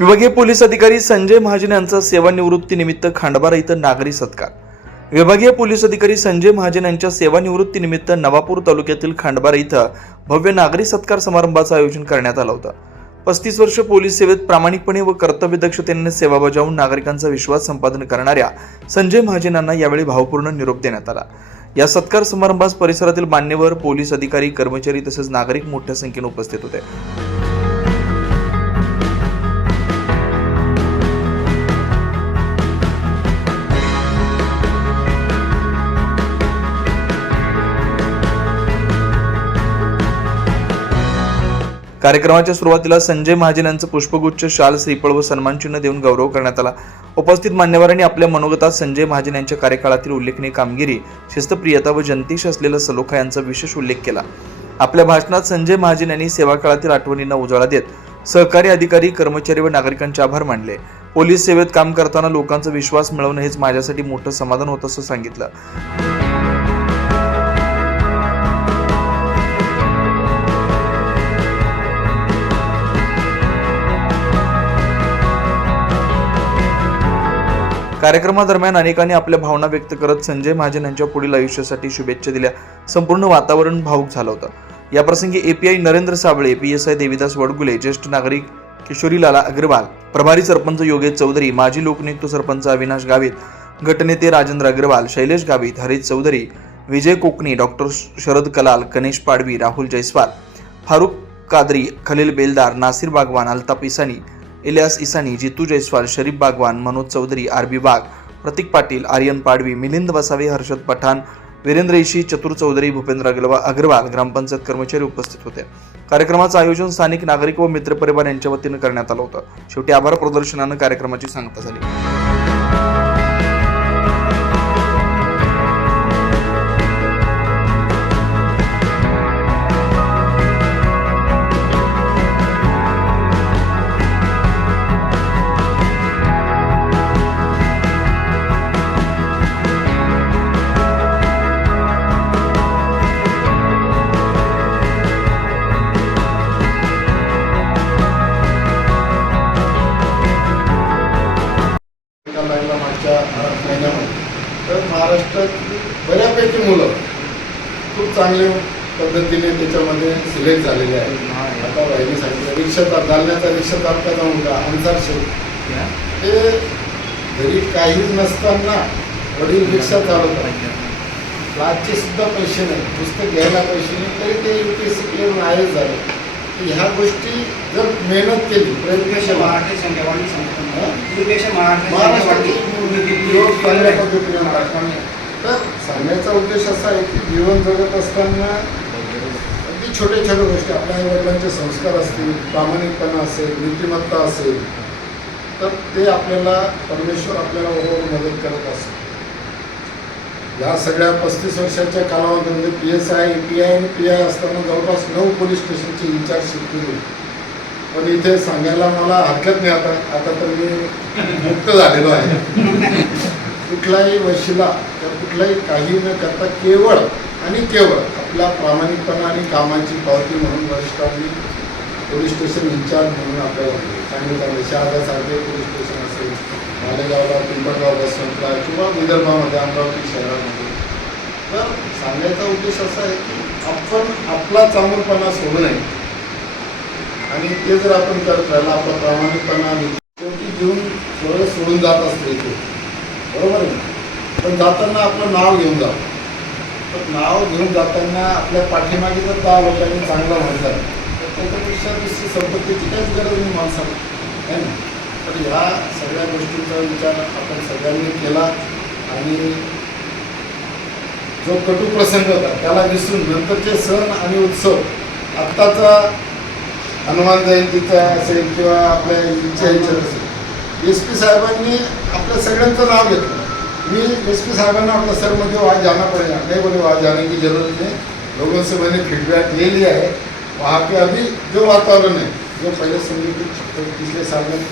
विभागीय पोलीस अधिकारी संजय महाजन यांचा सेवानिवृत्तीनिमित्त खांडबारा इथं नागरी सत्कार। विभागीय पोलीस अधिकारी संजय महाजन यांच्या सेवानिवृत्तीनिमित्त नवापूर तालुक्यातील खांडबारा इथं भव्य नागरी सत्कार समारंभाचं आयोजन करण्यात आलं होतं। 35 वर्ष पोलीस सेवेत प्रामाणिकपणे व कर्तव्यदक्षतेने सेवा बजावून नागरिकांचा विश्वास संपादन करणाऱ्या संजय महाजन यांना यावेळी भावपूर्ण निरोप देण्यात आला। या सत्कार समारंभास परिसरातील मान्यवर, पोलीस अधिकारी, कर्मचारी तसेच नागरिक मोठ्या संख्येने उपस्थित होते। कार्यक्रमाच्या सुरुवातीला संजय महाजन यांचं पुष्पगुच्छ, शाल, श्रीफळ व सन्मानचिन्ह देऊन गौरव करण्यात आला। उपस्थित मान्यवरांनी आपल्या मनोगतात संजय महाजन यांच्या कार्यकाळातील उल्लेखनीय कामगिरी, शिस्तप्रियता व जनतेशी असलेला सलोखा यांचा विशेष उल्लेख केला। आपल्या भाषणात संजय महाजन यांनी सेवा काळातील आठवणींना उजाळा देत सहकारी अधिकारी, कर्मचारी व नागरिकांचे आभार मानले। पोलीस सेवेत काम करताना लोकांचा विश्वास मिळवणं हेच माझ्यासाठी मोठं समाधान होतं असं सांगितलं। कार्यक्रमादरम्यान अनेकांनी आपल्या भावना व्यक्त करत संजय महाजन यांच्या पुढील आयुष्यासाठी शुभेच्छा दिल्या। संपूर्ण वातावरण भावुक झालं होतं। याप्रसंगी एपीआय नरेंद्र साबळे, पीएसआय देविदास वडगुले, ज्येष्ठ नागरिक किशोरीलाला अग्रवाल, प्रभारी सरपंच योगेश चौधरी, माजी लोकनियुक्त सरपंच अविनाश गावित, गटनेते राजेंद्र अग्रवाल, शैलेश गावित, हरीश चौधरी, विजय कोकणी, डॉक्टर शरद कलाल, गणेश पाडवी, राहुल जयस्वाल, फारुख कादरी, खलील बेलदार, नासिर बागवान, अल्ताफ इसानी, इलियास इसानी, जितू जयस्वाल, शरीफ बागवान, मनोज चौधरी, आरबी बाग, प्रतीक पाटील, आर्यन पाडवी, मिलिंद वसावे, हर्षद पठाण, वीरेंद्र इशी, चतुर चौधरी, भूपेंद्र अग्रवाल, ग्रामपंचायत कर्मचारी उपस्थित होते। कार्यक्रमाचं आयोजन स्थानिक नागरिक व मित्रपरिवार यांच्या वतीनं करण्यात आलं होतं। शेवटी आभार प्रदर्शनानं कार्यक्रमाची सांगता झाली। तर महाराष्ट्रात बऱ्यापैकी मुलं खूप चांगल्या पद्धतीने त्याच्यामध्ये सिलेक्ट झालेले आहेत। आता वाहिनी सांगितलं रिक्षा जालन्याचा रिक्षा चालकाचा मुलगा अन्सार शेख, ते घरी काहीच नसताना वडील रिक्षा चालवतात, क्लासचे सुद्धा पैसे नाही, पुस्तक घ्यायला पैसे नाही, तरी ते UPSC क्लिअर आहेच झाले। ह्या गोष्टी जर मेहनत केली, प्रयत्न तर सांगण्याचा उद्देश असा आहे की जीवन जगत असताना अगदी छोट्या छोट्या गोष्टी, आपल्या आईवडिलांचे संस्कार असतील, प्रामाणिकपणा असेल, नीतिमत्ता असेल, तर ते आपल्याला परमेश्वर आपल्याला बरोबर मदत करत असतो। या सगळ्या 35 वर्षाच्या कालावधीमध्ये PSI, EPI आणि PI असताना जवळपास 9 पोलीस स्टेशनची इन्चार्जशिप केली। पण इथे सांगायला मला हरकत नाही, आता तर मी मुक्त झालेलो आहे। कुठलाही वशिला किंवा कुठलाही काही न करता केवळ आणि केवळ आपला प्रामाणिकपणा आणि कामाची पावती म्हणून वरिष्ठांनी पोलीस स्टेशन इन्चार्ज म्हणून आपल्याला चांगले शहादासारखे पोलीस स्टेशन असेल, मालेगावला, पिंपळगाव, बसवंतला किंवा विदर्भामध्ये, अमरावती शहरामध्ये। तर सांगण्याचा उद्देश असा आहे की आपण आपला चांगलपणा सोडू नये आणि ते जर आपण करत राहिला, आपला प्रामाणिकपणा शेवटी घेऊन थोडं सोडून जात असते इथे, बरोबर आहे। पण जाताना आपलं नाव घेऊन जावं, तर नाव घेऊन जाताना आपल्या पाठीमागे जर 10 लोकांनी चांगला म्हटलं तर त्याच्यापेक्षा दुसरी संपत्तीची काहीच गरज नाही माणसाला, आहे ना। तर ह्या सगळ्या गोष्टींचा विचार आपण सगळ्यांनी केला आणि जो कटू प्रसंग होता त्याला विसरून नंतरचे सण आणि उत्सव, आत्ताचा हनुमान जयंतीचा असेल किंवा आपल्या ह्याच्यात असेल, SP साहेबांनी आपल्या सगळ्यांचं नाव घेतलं। मी SP साहेबांना आपल्या सर मध्ये वहाँ जाना पड़ेगा, नहीं बोले वहाँ जाने की जरूरत नहीं, लोगों से मैंने फीडबैक ले लिया है, वहाँ पे अभी जो वातावरण है जो पहले समझे पिछले साल में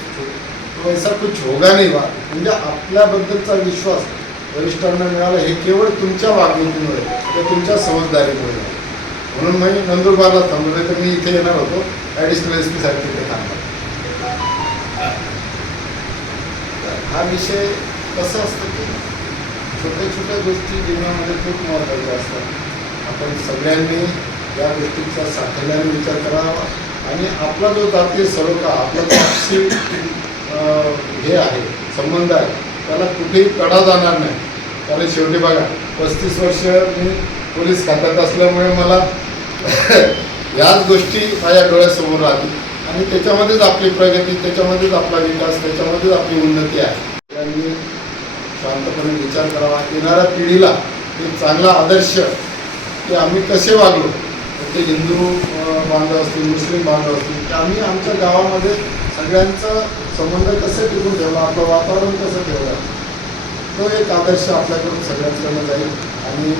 तो ऐसा कुछ होगा नहीं। म्हणजे आपल्याबद्दलचा विश्वास वरिष्ठांना मिळाला हे केवळ तुमच्या वागणुकीमुळे, तुमच्या समजदारीमुळे। म्हणून मी नंदुरबारला थांबलो, तर मी इथे येणार होतो, ॲडिशनल SP साहेब तिथे थांबलो। हा विषय कसं असतं की छोट्या छोट्या गोष्टी जीवनामध्ये खूप महत्त्वाच्या असतात. आपण सगळ्यांनी या गोष्टींचा साकल्याने विचार करावा आणि आपला जो जातीय सलोखा, आपला जो आपसी हे आहे, संबंध आहे, त्याला कुठेही तडा जाणार नाही. कारण शेवटी बघा, 35 वर्ष मी पोलीस खात्यात असल्यामुळे मला याच गोष्टी माझ्या डोळ्यासमोर राहतील आणि त्याच्यामध्येच आपली प्रगती, त्याच्यामध्येच आपला विकास, त्याच्यामध्येच आपली उन्नती आहे. त्यांनी शांतपणे विचार करावा. येणाऱ्या पिढीला एक चांगला आदर्श की आम्ही कसे वागलो, ते हिंदू बांधव असतील, मुस्लिम बांधव असतील, की आम्ही आमच्या गावामध्ये सगळ्यांचा संबंध कसे टिकून ठेवला, आपलं वातावरण कसं ठेवलं, तो एक आदर्श आपल्याकडून सगळ्यांकडनं जाईल. आणि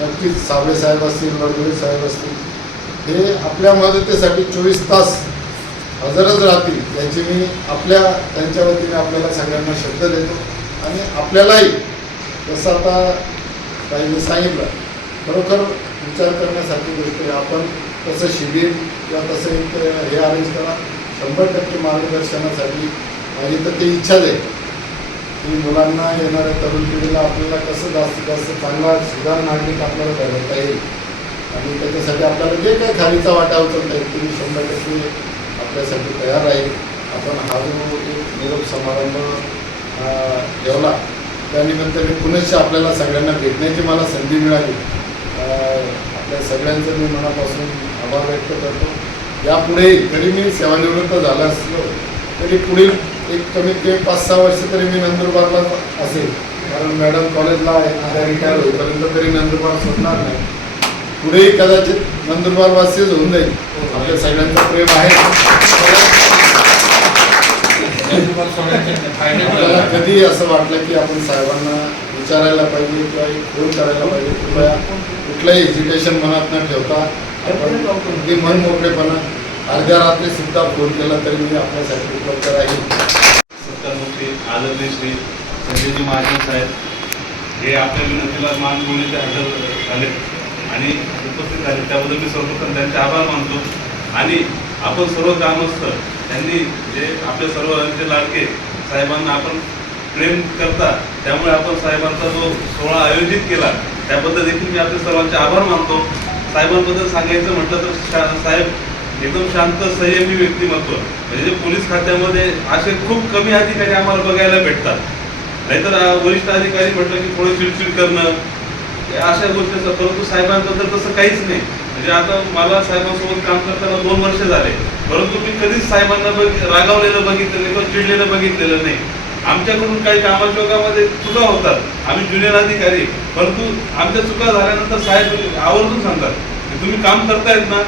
नक्कीच साबळे साहेब असतील, वडगुळे साहेब असतील, हे आपल्या मदतीसाठी 24 तास हजरच राहतील याची मी त्यांच्या वतीने आपल्याला सगळ्यांना शब्द देतो. आणि आपल्यालाही जसं आता ताईंनी सांगितलं, खरोखर विचार करण्यासारखी गोष्ट आहे. आपण तसं शिबिर किंवा तसं एक हे अरेंज करा. 100% मार्गदर्शनासाठी माझी तर ती इच्छाच आहे की मुलांना, येणाऱ्या तरुण पिढीला आपल्याला कसं जास्तीत जास्त चांगला सुधार नागरिक आपल्याला घडवता येईल आणि त्याच्यासाठी आपल्याला जे काही खालीचा वाटा उचलता येईल तुम्ही 100% आपल्यासाठी तयार राहील. आपण हा जो एक निरोप समारंभ ठेवला त्यानिमित्ताने पुनश्च आपल्याला सगळ्यांना भेटण्याची मला संधी मिळाली. आपल्या सगळ्यांचं मी मनापासून आभार व्यक्त करतो. यापुढे जरी मी सेवानिवृत्त झाला असलो तरी पुढील एक कमीत कमी 5-6 वर्ष तरी मी नंदुरबारला असेल. कारण मॅडम कॉलेजला आहे, आता रिटायर होईपर्यंत तरी नंदुरबार सोडणार नाही. पुढेही कदाचित नंदुरबार वासीच होऊन जाईल. आपल्या सगळ्यांचं प्रेम आहे. आपल्याला कधी असं वाटलं की आपण साहेबांना विचारायला पाहिजे किंवा एक फोन करायला पाहिजे, कृपया कुठलंही हेजिटेशन मनात न ठेवता आपण अगदी मन मोकळेपणा अर्ध्या रात्री सुद्धा फोन केला तरी मी आपल्यासाठी उपलब्ध राहील. सत्तामूर्ती आदरणीय श्री संजयजी महाजन साहेब हे आपल्या विनंतीला मान बोलण्याचे हजर झाले आणि उपस्थित झाले, त्याबद्दल मी सर्वप्रथम त्यांचे आभार मानतो. आणि आपण सर्व ग्रामस्थ त्यांनी जे आपल्या सर्वांचे लाडके साहेबांना आपण प्रेम करता, त्यामुळे आपण साहेबांचा जो सोहळा आयोजित केला त्याबद्दल देखील मी आपल्या सर्वांचे आभार मानतो. साहेबांबद्दल सांगायचं म्हटलं तर साहेब एकदम शांत संयमी व्यक्तिमत्व. म्हणजे जे पोलीस खात्यामध्ये असे खूप कमी अधिकारी आम्हाला बघायला भेटतात. नाहीतर वरिष्ठ अधिकारी म्हटलं की थोडं चिडचिड करणं अशा गोष्टी असतात, परंतु साहेबांबद्दल तसं काहीच नाही. म्हणजे आता मला साहेबांसोबत काम करताना 2 वर्ष झाले, परंतु मी कधीच साहेबांना रागावलेलं बघितलं नाही किंवा चिडलेलं बघितलेलं नाही. आमच्याकडून काही कामाच्या योगामध्ये चुका होतात, आम्ही ज्युनियर अधिकारी, परंतु आमच्या चुका झाल्यानंतर साहेब आवर्जून सांगतात की तुम्ही काम करतायत ना,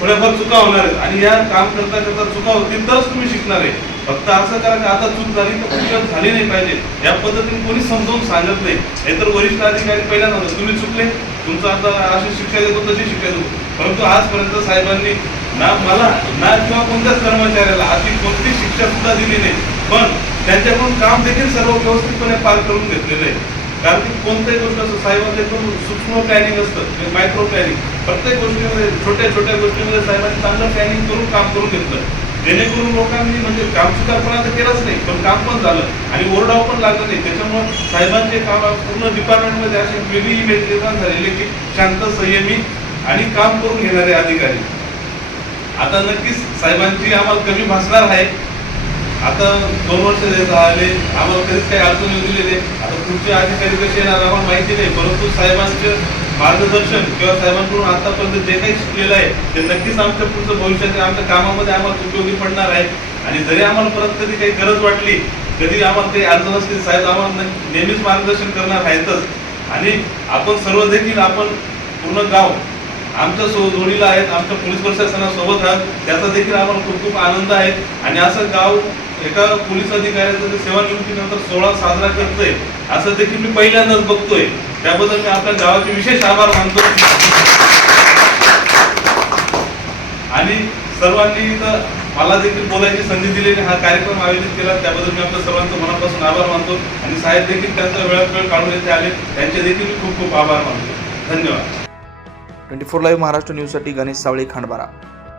थोड्याफार चुका होणार आहेत आणि या काम करता करता चुका होतील तरच तुम्ही शिकणार आहे. फक्त असं करा की आता चूक झाली तर पुढच्या झाली नाही पाहिजे या पद्धतीने कोणी समजावून सांगत नाही. नाहीतर वरिष्ठ अधिकारी पहिल्यांदा तुम्ही चुकले, तुमचं आता अशी शिक्षा देतो तशी शिक्षा देतो, परंतु आजपर्यंत साहेबांनी ना मला ना किंवा कोणत्याच कर्मचाऱ्याला अशी कोणती शिक्षा सुद्धा दिली नाही. पण त्यांच्याकडून काम देखील सर्व व्यवस्थितपणे पार करून घेतलेलं आहे. कारण की कोणत्याही गोष्ट असं साहेबांच्याकडून सूक्ष्म प्लॅनिंग असतं, मायक्रो प्लॅनिंग. प्रत्येक गोष्टीमध्ये छोट्या छोट्या गोष्टीमध्ये साहेबांनी चांगलं प्लॅनिंग करून काम करून घेतलं, जेणेकरून लोकांनी म्हणजे काम सुधारपणा तर केलाच नाही पण काम पण झालं आणि ओरडाव पण लागलं नाही. त्याच्यामुळं साहेबांचे काम पूर्ण डिपार्टमेंटमध्ये अशी वेगळी इमेज निर्माण झालेली की शांत संयमी आणि काम करून घेणारे अधिकारी. आता नक्कीच साहेबांची आम्हाला कमी भासणार आहे. आता 2 वर्ष झाले, आम्हाला कधीच काही अडचणी दिलेले. आता पुढचे अधिकारी कसे येणार आम्हाला माहिती नाही, परंतु साहेबांचे मार्गदर्शन किंवा साहेबांकडून आतापर्यंत जे काही शिकलेलं आहे ते नक्कीच आमच्या पुढचं भविष्यात आमच्या कामामध्ये आम्हाला उपयोगी पडणार आहे. आणि जरी आम्हाला परत कधी काही गरज वाटली, कधी आम्हाला काही अडचण असली, साहेब आम्हाला नेहमीच मार्गदर्शन करणार आहेतच. आणि आपण सर्व देखील आपण पूर्ण गाव आमच्या जोडीला आहेत, आमच्या पोलीस प्रशासनासोबत आहात, त्याचा देखील आम्हाला खूप खूप आनंद आहे. आणि असं गाव एका पोलीस अधिकाऱ्याचा सेवानिवृत्तीनंतर सोहळा साजरा करतोय असं देखील मी पहिल्यांदाच बघतोय. त्याबद्दल मी आपल्या गावाचे विशेष आभार मानतो. आणि सर्वांनी मला देखील बोलायची संधी दिलेली, हा कार्यक्रम आयोजित केला त्याबद्दल मी आपल्या सर्वांचं मनापासून आभार मानतो. आणि साहेब देखील त्यांचा वेळात वेळ काढून येथे आले, त्यांचे देखील मी खूप खूप आभार मानतो. धन्यवाद. 24 लाईव्ह महाराष्ट्र न्यूजसाठी गणेश सावळे, खांडबारा.